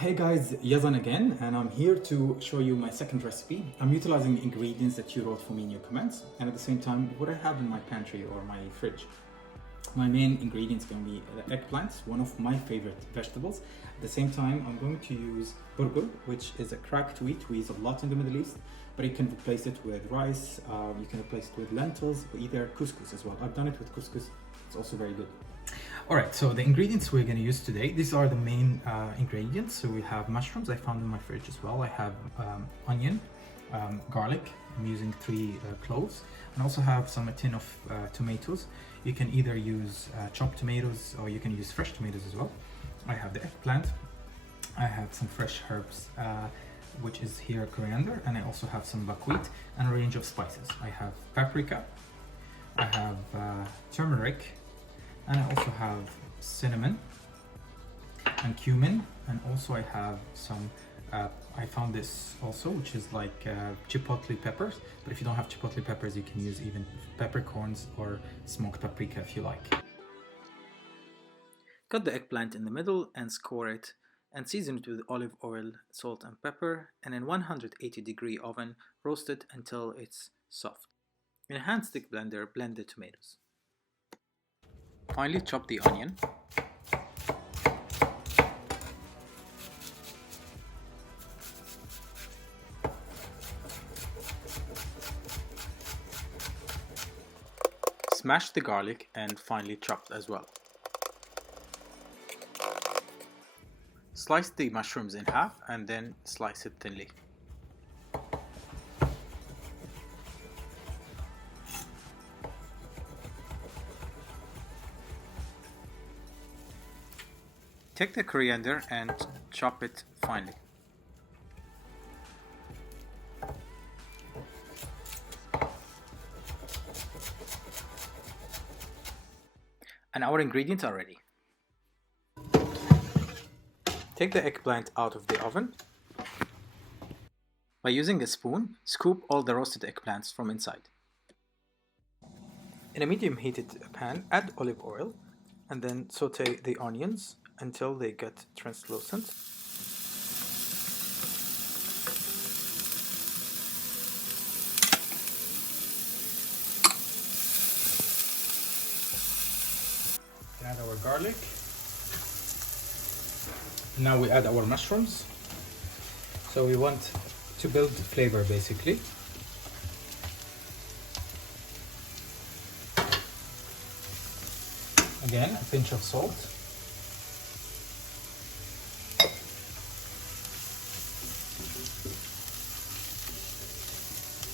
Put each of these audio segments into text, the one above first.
Hey guys, Yazan again, and I'm here to show you my second recipe. I'm utilizing ingredients that you wrote for me in your comments, and at the same time, what I have in my pantry or my fridge. My main ingredients are going to be the eggplant, one of my favorite vegetables. At the same time, I'm going to use burgul, which is a cracked wheat we use a lot in the Middle East, but you can replace it with rice, you can replace it with lentils, or either couscous as well. I've done it with couscous, it's also very good. Alright, so the ingredients we're going to use today, these are the main ingredients. So we have mushrooms, I found in my fridge as well. I have onion, garlic, I'm using 3 cloves, and also have a tin of tomatoes. You can either use chopped tomatoes or you can use fresh tomatoes as well. I have the eggplant, I have some fresh herbs, which is here coriander, and I also have some buckwheat and a range of spices. I have paprika, I have turmeric, and I also have cinnamon and cumin, and also I have some I found this also, which is like chipotle peppers, but if you don't have chipotle peppers, you can use even peppercorns or smoked paprika if you like. Cut the eggplant in the middle and score it, and season it with olive oil, salt and pepper, and in 180-degree oven roast it until it's soft. In a hand stick blender, blend the tomatoes. Finally, chop the onion. Smash the garlic and finely chopped as well. Slice the mushrooms in half and then slice it thinly. Take the coriander and chop it finely. And our ingredients are ready. Take the eggplant out of the oven. By using a spoon, scoop all the roasted eggplants from inside. In a medium heated pan, add olive oil and then saute the onions until they get translucent. Add our garlic. Now we add our mushrooms. So we want to build flavor basically. Again, a pinch of salt.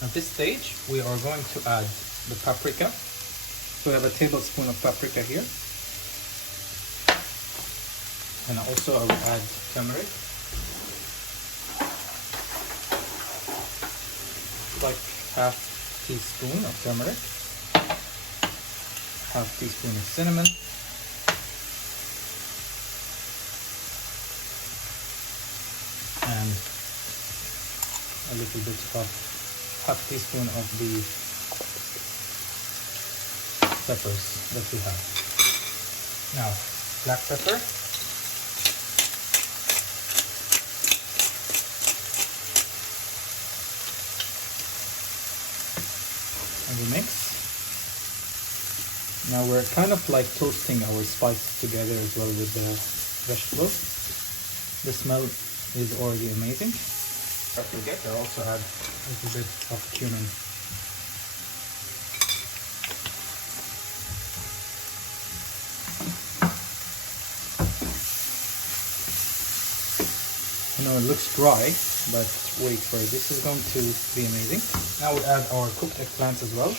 At this stage, we are going to add the paprika. So we have a tablespoon of paprika here. And also I will add turmeric. Like half teaspoon of turmeric. Half teaspoon of cinnamon. And a little bit of half teaspoon of the peppers that we have. Now, black pepper. And we mix. Now we're kind of like toasting our spices together as well with the vegetables. The smell is already amazing. Don't forget, I also add a little bit of cumin. I know it looks dry, but wait for it. This is going to be amazing. Now we'll add our cooked eggplants as well.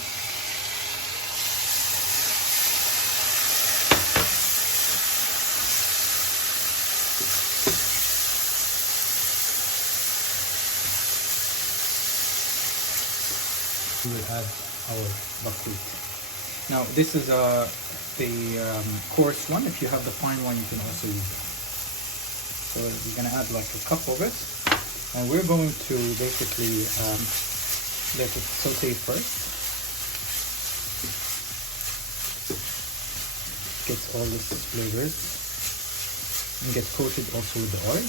We will add our buckwheat. Now this is the coarse one. If you have the fine one, you can also use it. So we're going to add like a cup of it, and we're going to basically let it saute first. Get all the flavors and get coated also with the oil.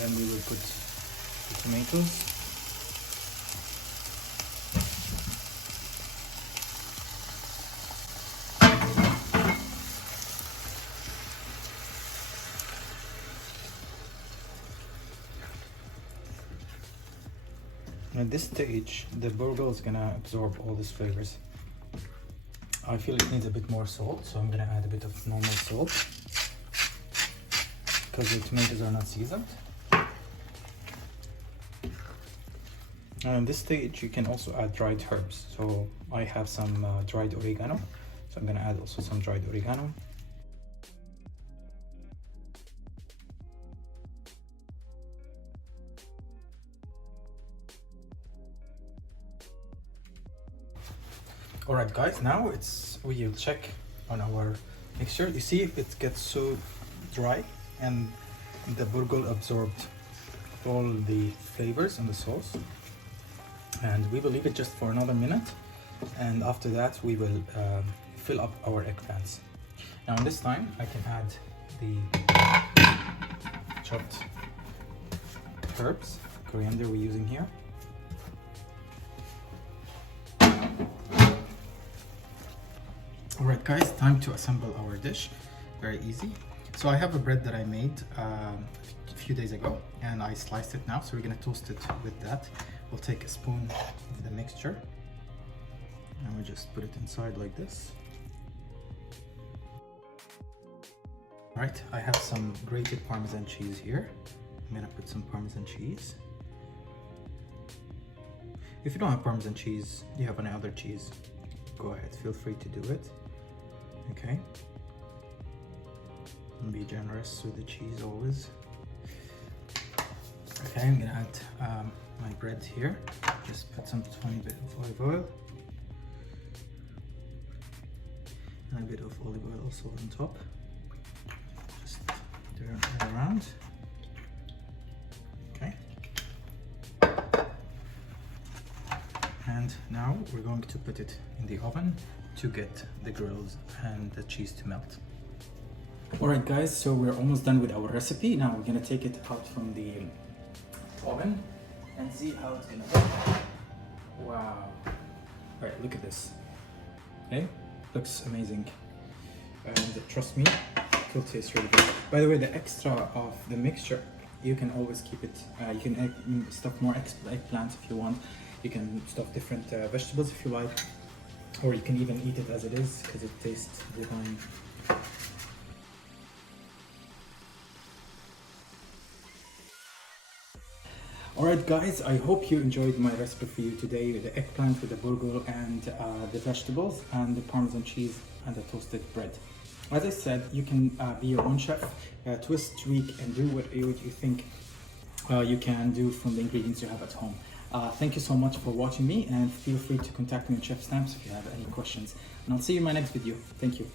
and then we will put the tomatoes. At this stage, the burgul is gonna absorb all these flavors. I feel it needs a bit more salt, so I'm gonna add a bit of normal salt because the tomatoes are not seasoned. And at this stage, you can also add dried herbs. So I have some dried oregano, so I'm gonna add also some dried oregano. Alright guys, now we will check on our mixture. You see it gets so dry and the burgul absorbed all the flavors and the sauce. And we will leave it just for another minute, and after that we will fill up our eggplants. Now in this time I can add the chopped herbs, coriander we're using here. Alright guys, time to assemble our dish. Very easy. So I have a bread that I made a few days ago and I sliced it now, so we're gonna toast it with that. We'll take a spoon of the mixture and we just put it inside like this. Alright, I have some grated Parmesan cheese here. I'm gonna put some Parmesan cheese. If you don't have Parmesan cheese, you have any other cheese, go ahead, feel free to do it. Okay, and be generous with the cheese always. Okay, I'm gonna add my bread here. Just put some tiny bit of olive oil and a bit of olive oil also on top. Just turn it around. Okay, and now we're going to put it in the oven to get the grills and the cheese to melt. Alright guys, so we're almost done with our recipe. Now we're gonna take it out from the oven and see how it's gonna look. Wow. Alright, look at this. Okay, looks amazing. And trust me, it will taste really good. By the way, the extra of the mixture, you can always keep it. You can stuff more eggplants if you want. You can stuff different vegetables if you like. Or you can even eat it as it is because it tastes divine. Alright guys, I hope you enjoyed my recipe for you today with the eggplant, with the burgul and the vegetables and the Parmesan cheese and the toasted bread. As I said, you can be your own chef, twist, tweak and do what you think you can do from the ingredients you have at home. Thank you so much for watching me, and feel free to contact me on Chef Stamps if you have any questions. And I'll see you in my next video. Thank you.